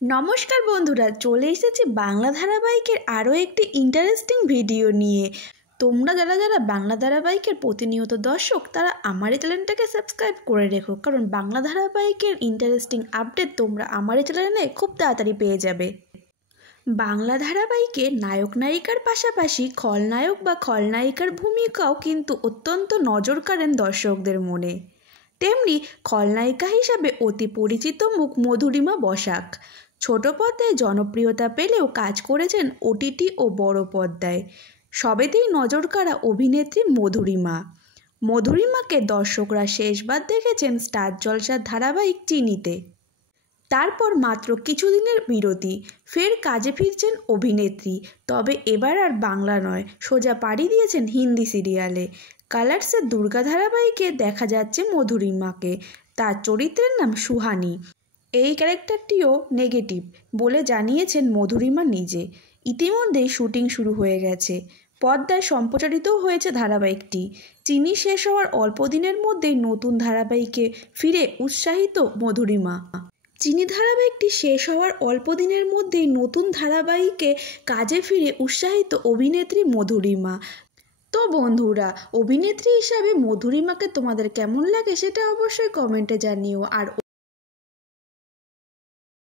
নমস্কার বন্ধুরা, চলে এসেছি বাংলা ধারাবাহিকের আরও একটি ইন্টারেস্টিং ভিডিও নিয়ে। তোমরা যারা যারা বাংলা ধারাবাহিকের প্রতিনিয়ত দর্শক, তারা আমার এই চ্যানেলটাকে সাবস্ক্রাইব করে রেখো, কারণ বাংলা ধারাবাহিকের ইন্টারেস্টিং আপডেট তোমরা আমার এই চ্যানেলে খুব তাড়াতাড়ি পেয়ে যাবে। বাংলা ধারাবাহিকে নায়ক নায়িকার পাশাপাশি খলনায়ক বা খলনায়িকার ভূমিকাও কিন্তু অত্যন্ত নজর কাড়েন দর্শকদের মনে। তেমনি খলনায়িকা হিসাবে অতি পরিচিত মুখ মধুরিমা বসাক ছোট পর্দায় জনপ্রিয়তা পেলেও কাজ করেছেন ওটিটি ও বড় পর্দায়। সবেতেই নজর কাড়া অভিনেত্রী মধুরিমাকে দর্শকরা শেষবার দেখেছেন স্টার জলসার ধারাবাহিক চিনিতে। তারপর মাত্র কিছুদিনের বিরতি, ফের কাজে ফিরছেন অভিনেত্রী। তবে এবার আর বাংলা নয়, সোজা পাড়ি দিয়েছেন হিন্দি সিরিয়ালে। কালার্সের দুর্গা ধারাবাহিকে দেখা যাচ্ছে মধুরিমাকে। তার চরিত্রের নাম সুহানি। এই ক্যারেক্টারটিও নেগেটিভ বলে জানিয়েছেন মধুরিমা নিজে। ইতিমধ্যেই শুটিং শুরু হয়ে গেছে। পর্দায় সম্প্রচারিতও হয়েছে ধারাবাহিকটি। চিনি শেষ হওয়ার অল্প দিনের মধ্যেই নতুন ধারাবাহিকে ফিরে উৎসাহিত মধুরিমা। চিনি ধারাবাহিকটি শেষ হওয়ার অল্প দিনের মধ্যেই নতুন ধারাবাহিকে কাজে ফিরে উৎসাহিত অভিনেত্রী মধুরিমা। তো বন্ধুরা, অভিনেত্রী হিসাবে মধুরিমাকে তোমাদের কেমন লাগে সেটা অবশ্যই কমেন্টে জানিও। আর